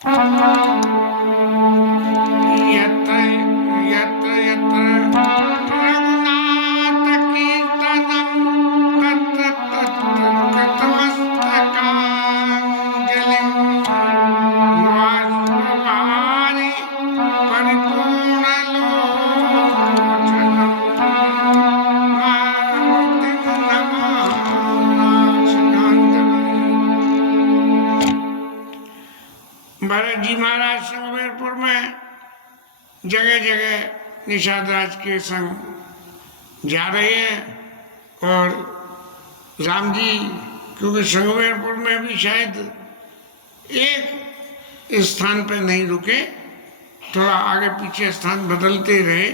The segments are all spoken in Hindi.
यत्र यत्र यत्र रघुनाथ कीर्तनं तत्र तत्र कृतमस्तकाञ्जलिं बाष्पवारि परिपूर्णलोचनं मारुतिं नमामि। भरत जी महाराज संगमेरपुर में जगह जगह निषाद राज के संग जा रहे हैं और राम जी क्योंकि संगमेरपुर में भी शायद एक स्थान पे नहीं रुके, थोड़ा आगे पीछे स्थान बदलते रहे,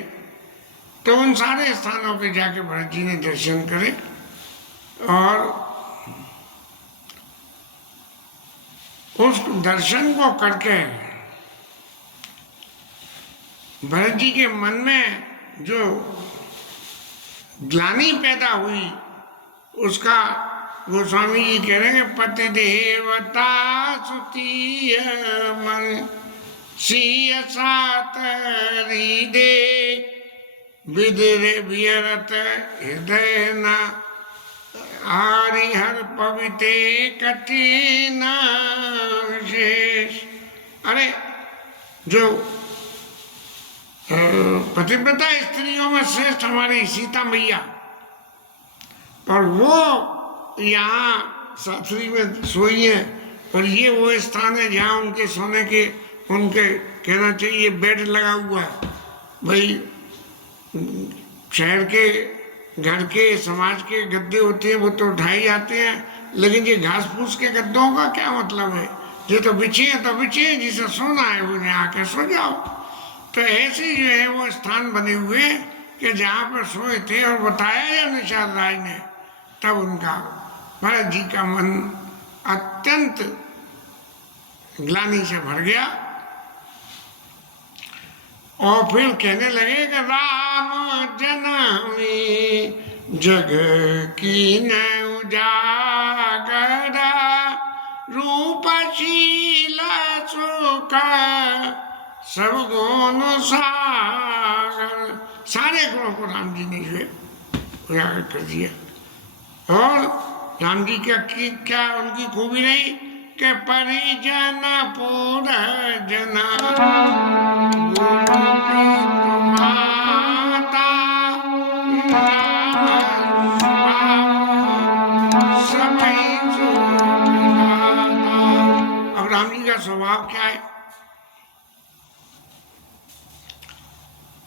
तो उन सारे स्थानों पे जाके भरत जी ने दर्शन करे और उस दर्शन को करके भरत जी के मन में जो ग्लानि पैदा हुई उसका गोस्वामी जी कह रहे हैं पति देवता सुतीय मन सिय सात हृदय विदरे विरत हृदय न हरिहर पविते कठिन विशेष। अरे जो पतिव्रता स्त्रियों में श्रेष्ठ हमारी सीता मैया, और वो यहाँ सासरी में सोई है और ये वो स्थान है जहाँ उनके सोने के, उनके कहना चाहिए बेड लगा हुआ है। भाई शहर के घर के समाज के गद्दे होते हैं वो तो उठाए जाते हैं, लेकिन ये घास फूस के गद्दों का क्या मतलब है? ये तो बिछे हैं तो बिछे हैं, जिसे सोना है वो आके सो जाओ। तो ऐसे जो है वो स्थान बने हुए कि जहाँ पर सोए थे और बताया या निषाद राज ने, तब उनका भरत जी का मन अत्यंत ग्लानि से भर गया और फिर कहने लगे कि राम जन्मी जग की न उजागर रूपशील सुख सब गुण सागर। सारे गुणों को राम जी ने जो उजागर कर दिया। और राम जी क्या उनकी खूबी रही कि परिजन पूरजन माता अब राम जी का स्वभाव क्या है?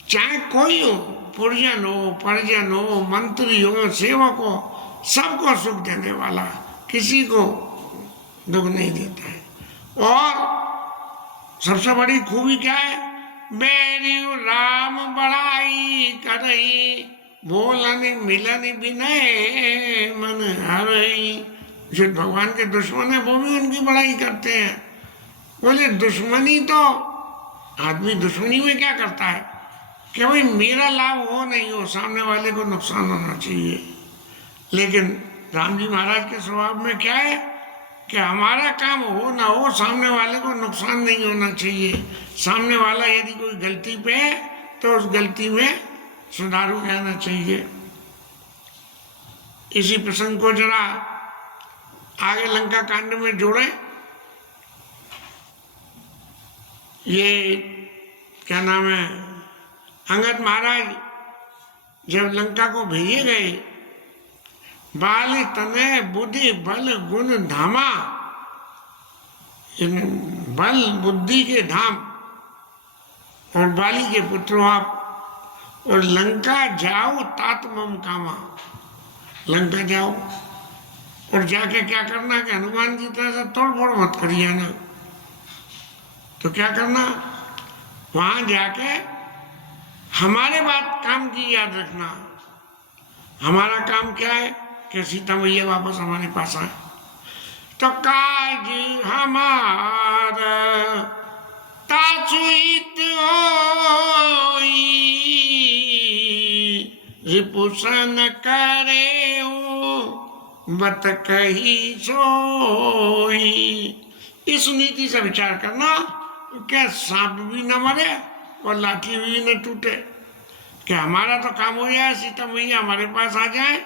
चाहे कोई हो, पुरजन हो, परिजन हो, मंत्री हो, सेवक हो, सबको सुख देने वाला, किसी को दुख नहीं देता है। और सबसे बड़ी खूबी क्या है? मेरी राम बड़ाई करई बोलन मिलन विनय मन हरई। जो भगवान के दुश्मन है वो भी उनकी बड़ाई करते हैं। बोले दुश्मनी तो आदमी दुश्मनी में क्या करता है कि भाई मेरा लाभ हो नहीं हो, सामने वाले को नुकसान होना चाहिए। लेकिन राम जी महाराज के स्वभाव में क्या है कि हमारा काम हो ना हो, सामने वाले को नुकसान नहीं होना चाहिए। सामने वाला यदि कोई गलती पे है तो उस गलती में सुधार हो जाना चाहिए। इसी प्रसंग को जरा आगे लंका कांड में जोड़े। ये क्या नाम है, अंगद महाराज जब लंका को भेजे गए, बाल तनय बुद्धि बल गुण धामा, बल बुद्धि के धाम और बाली के पुत्रों आप, और लंका जाओ तात मम कामा। लंका जाओ और जाके क्या करना कि हनुमान जी तरह से तोड़ फोड़ मत करिए ना। तो क्या करना, वहां जाके हमारे बात काम की याद रखना। हमारा काम क्या है कि सीता मैया वापस हमारे पास आए। तो काज हमारा ताचुइत होई रिपुसन करे बत कही सोई। इस नीति से विचार करना क्या सांप भी न मरे और लाठी भी न टूटे, कि हमारा तो काम हो जाए, सीता मैया हमारे पास आ जाए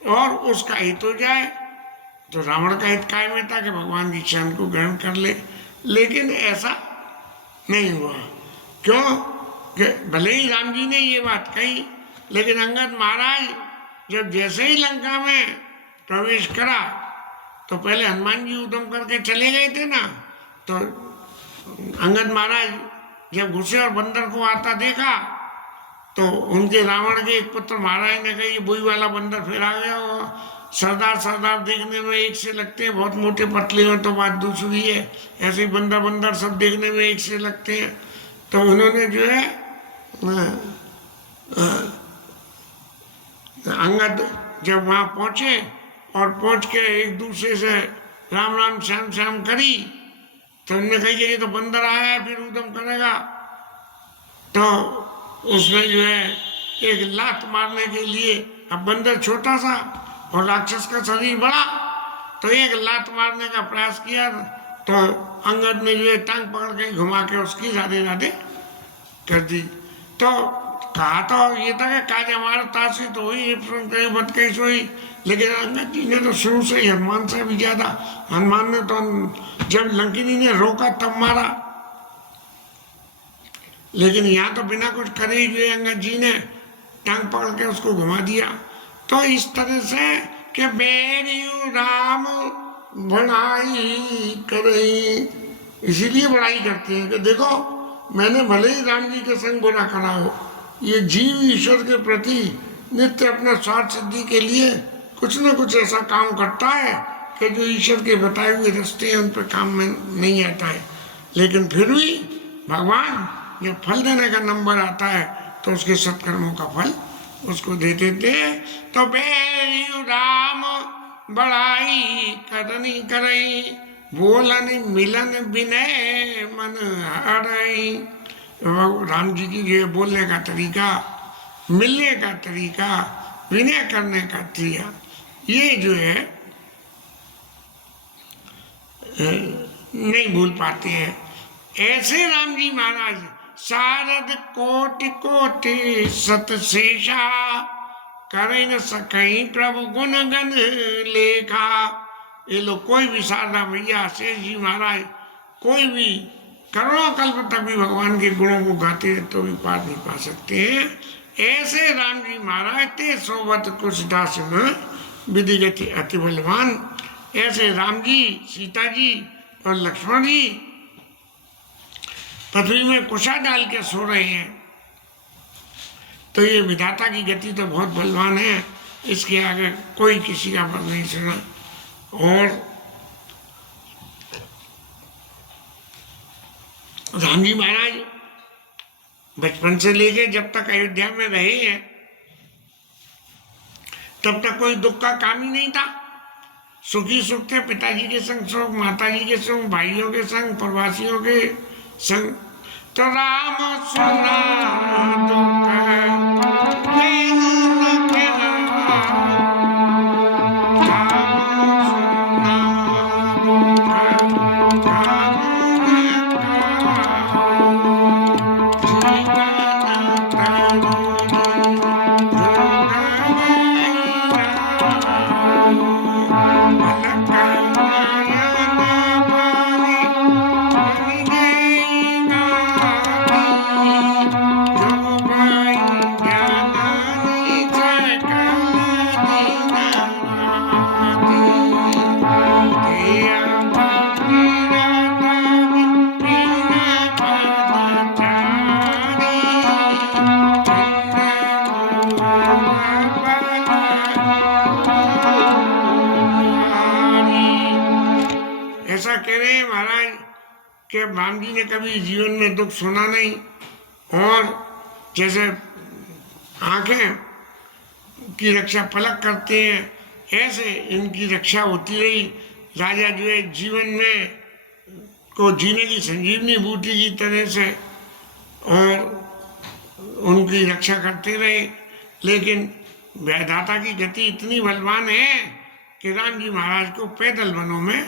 और उसका हित हो जाए। तो रावण का हित काय में था कि भगवान की क्षण को ग्रहण कर ले, लेकिन ऐसा नहीं हुआ। क्यों? कि भले ही राम जी ने ये बात कही, लेकिन अंगद महाराज जब जैसे ही लंका में प्रवेश करा तो पहले हनुमान जी उद्यम करके चले गए थे ना, तो अंगद महाराज जब घुसे और बंदर को आता देखा तो उनके रावण के एक पुत्र महाराज ने कहा ये वही वाला बंदर फिर आ गया। और सरदार सरदार देखने में एक से लगते हैं, बहुत मोटे पतले हो तो बात दूसरी है, ऐसे ही बंदर बंदर सब देखने में एक से लगते हैं। तो उन्होंने जो है अंगद जब वहाँ पहुँचे और पहुँच के एक दूसरे से राम राम श्याम श्याम करी, तो उन्होंने कही कि ये तो बंदर आया है फिर उद्यम करेगा। तो उसने जो है एक लात मारने के लिए, अब बंदर छोटा सा और राक्षस का शरीर बड़ा, तो एक लात मारने का प्रयास किया तो अंगद ने जो है टांग पकड़ के घुमा के उसकी राधे राधे कर दी। तो कहा तो ये था कि काज हमारा तासी तो हुई बत कही सोई, लेकिन अंगद जी ने तो शुरू से ही हनुमान से भी ज्यादा, हनुमान ने तो जब लंकिनी ने रोका तब मारा, लेकिन यहाँ तो बिना कुछ करे ही जो अंगद जी ने टांग पकड़ के उसको घुमा दिया। तो इस तरह से कि बेरियु राम बड़ाई करई, इसीलिए बड़ाई करते हैं कि देखो मैंने भले ही राम जी के संग बुरा करा हो, ये जीव ईश्वर के प्रति नित्य अपना स्वार्थ सिद्धि के लिए कुछ न कुछ ऐसा काम करता है कि जो ईश्वर के बताए हुए रास्ते हैं उन पर काम में नहीं आता है, लेकिन फिर भी भगवान जब फल देने का नंबर आता है तो उसके सत्कर्मों का फल उसको दे देते हैं। तो बेरियु राम बड़ाई करनी करई, बोलन मिलन विनय मन हरई। राम जी की ये बोलने का तरीका, मिलने का तरीका, विनय करने का तरीका, ये जो है नहीं भूल पाते हैं। ऐसे राम जी महाराज शारद कोटि कोटि सत शेषा, करे न सकई प्रभु गुण गण लेखा। ये लोग कोई भी शारदा मैया, शेष जी महाराज, कोई भी करोड़ों कल्प तक भी भगवान के गुणों को गाते हैं तो भी पार नहीं पा सकते हैं। ऐसे राम जी महाराज ते सोबत कुछ दास में विधिगति अति बलवान। ऐसे राम जी, सीता जी और लक्ष्मण जी पृथ्वी में कुशा डाल के सो रहे हैं, तो ये विधाता की गति तो बहुत बलवान है, इसके आगे कोई किसी का बात नहीं सुना। और राम जी महाराज बचपन से लेके जब तक अयोध्या में रहे हैं तब तक कोई दुख का काम ही नहीं था। सुखी सुख थे, पिताजी के संग सुख, माताजी के संग, भाइयों के संग, प्रवासियों के संग। तो राम सुना दुख कि राम जी ने कभी जीवन में दुख सुना नहीं। और जैसे आंखें की रक्षा पलक करते हैं, ऐसे इनकी रक्षा होती रही। राजा जो है जीवन में को जीने की संजीवनी बूटी की तरह से और उनकी रक्षा करते रहे। लेकिन विधाता की गति इतनी बलवान है कि राम जी महाराज को पैदल वनों में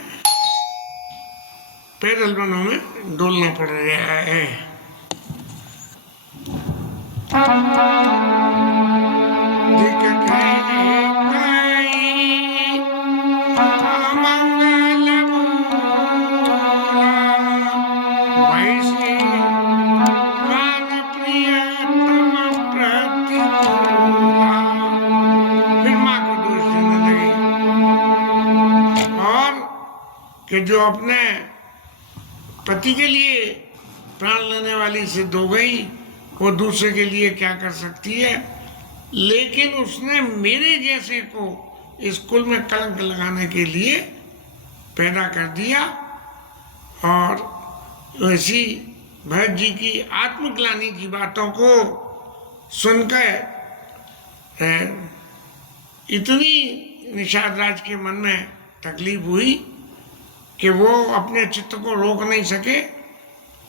पैदल वनों में डोलना पड़ रहा है। कि जो अपने पति के लिए प्राण लेने वाली सिद्ध हो गई, वो दूसरे के लिए क्या कर सकती है। लेकिन उसने मेरे जैसे को इस कुल में कलंक लगाने के लिए पैदा कर दिया। और वैसी भरत जी की आत्मग्लानि की बातों को सुनकर इतनी निषाद राज के मन में तकलीफ हुई कि वो अपने चित्त को रोक नहीं सके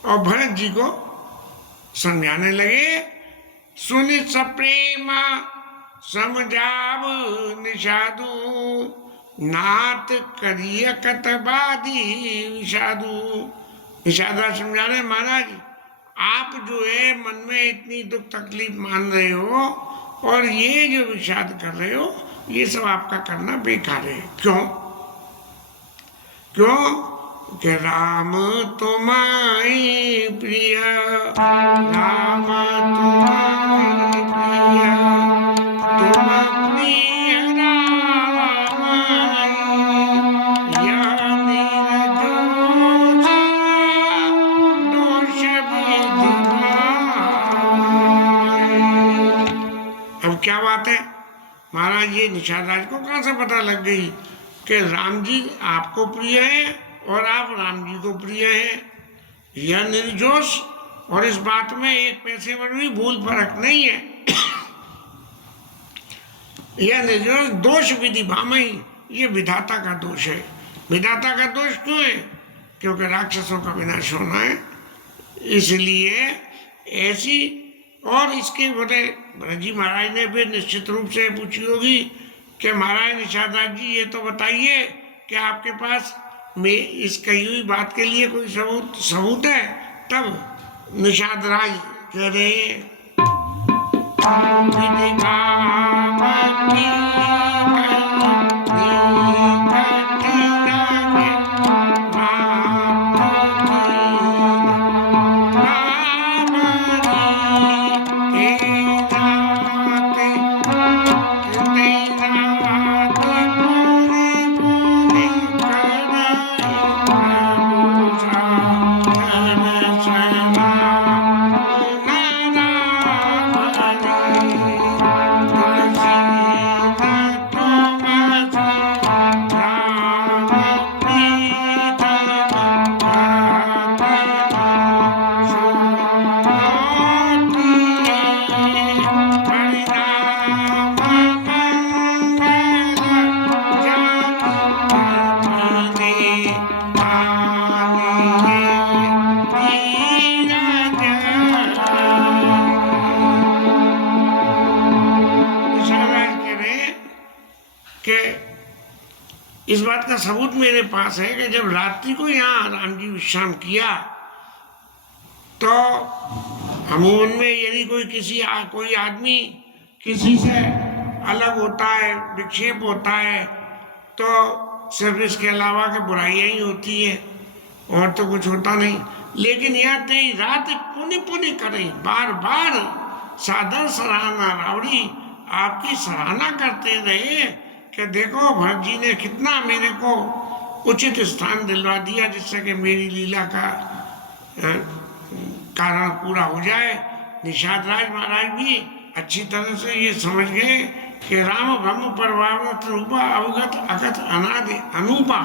और भरत जी को समझाने लगे। सुनि सप्रेमा समझाव निषादु, नात करिय कतबादी विषादु। निषादा समझा रहे महाराज, आप जो है मन में इतनी दुख तकलीफ मान रहे हो और ये जो विषाद कर रहे हो, ये सब आपका करना बेकार है। क्यों? कि राम तुम्हारी प्रिय, राम तुम्हारी प्रिय, तुम प्रिय राम, या निर्दोष दोष विधि। अब क्या बात है महाराज, ये निषाद राज को कहाँ से पता लग गई कि राम जी आपको प्रिय है और आप राम जी को प्रिय है। यह निर्दोष, और इस बात में एक पैसे में भी भूल फर्क नहीं है। यह निर्दोष दोष विधि भामही, ये विधाता का दोष है। विधाता का दोष क्यों है? क्योंकि राक्षसों का विनाश होना है, इसलिए ऐसी। और इसके बड़े भरत जी महाराज ने भी निश्चित रूप से पूछी होगी कि महाराज निषाद राज जी, ये तो बताइए कि आपके पास में इस कही हुई बात के लिए कोई सबूत है। तब निषाद राज कह रहे इस बात का सबूत मेरे पास है कि जब रात्रि को यहाँ राम जी विश्राम किया तो अमूमन में यदि कोई आदमी किसी से अलग होता है, विक्षेप होता है, तो सिर्फ इसके अलावा के बुराइयाँ ही होती है और तो कुछ होता नहीं। लेकिन यह तेरी रात पुण्य पुण्य करे, बार बार सादर सराहना रावड़ी आपकी सराहना करते रहे कि देखो भरत जी ने कितना मेरे को उचित स्थान दिलवा दिया जिससे कि मेरी लीला का कारण पूरा हो जाए। निषाद राज महाराज भी अच्छी तरह से ये समझ गए कि राम ब्रह्म परवावत रूपा अवगत अकथ अनादि अनूपा,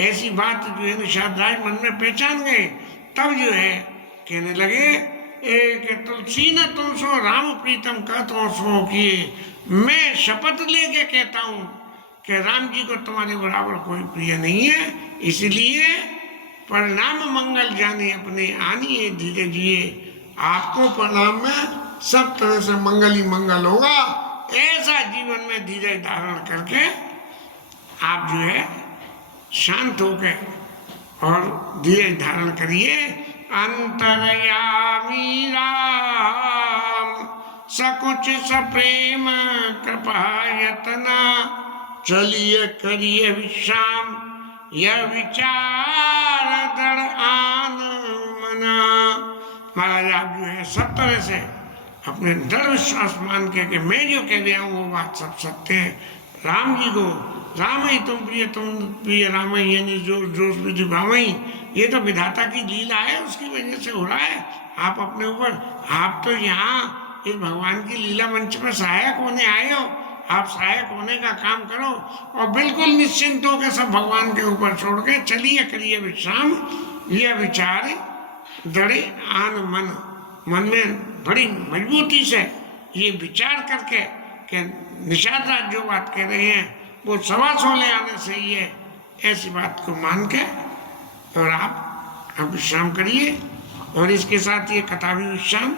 ऐसी बात जो है निषाद राज मन में पहचान गए। तब जो है कहने लगे कि तुलसी न तुम सो राम प्रीतम का तो सो किए, मैं शपथ लेके कहता हूँ कि राम जी को तुम्हारे बराबर कोई प्रिय नहीं है, इसलिए परिणाम मंगल जाने अपने आनी है धीरे जिए। आपको परिणाम में सब तरह से मंगल ही मंगल होगा, ऐसा जीवन में धीरे धारण करके आप जो है शांत होकर और धीरज धारण करिए। अंतर्यामी राम सकुच सप्रेम कृपा यतना, चलिए करिए विश्राम यह विचार दृढ़ आन मना। महाराज आप जो है सब तरह से अपने दृढ़ विश्वास मान के मैं जो कह रहा हूँ वो बात सब सत्य है। राम जी को राम ही तुम प्रिय राम ही यानी जो जो विधि भावई, ये तो विधाता की लीला है, उसकी वजह से हो रहा है। आप अपने ऊपर, आप तो यहाँ इस भगवान की लीला मंच में सहायक होने आए हो, आप सहायक होने का काम करो और बिल्कुल निश्चिंत होकर सब भगवान के ऊपर छोड़ के चलिए करिए विश्राम। यह विचार दृढ़ आन मन, मन में बड़ी मजबूती से ये विचार करके कि निषाद राज जो बात कह रहे हैं वो 125 ले आने से ही है, ऐसी बात को मान के और आप अब विश्राम करिए। और इसके साथ ये कथा भी विश्राम।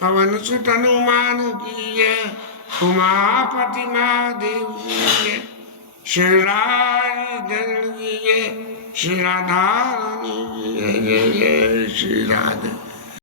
पवन सुत हनुमान की जय, उमापति महादेव की जय, श्री राधे की जय, श्री राधा रानी की जय, जय जय श्री राधे।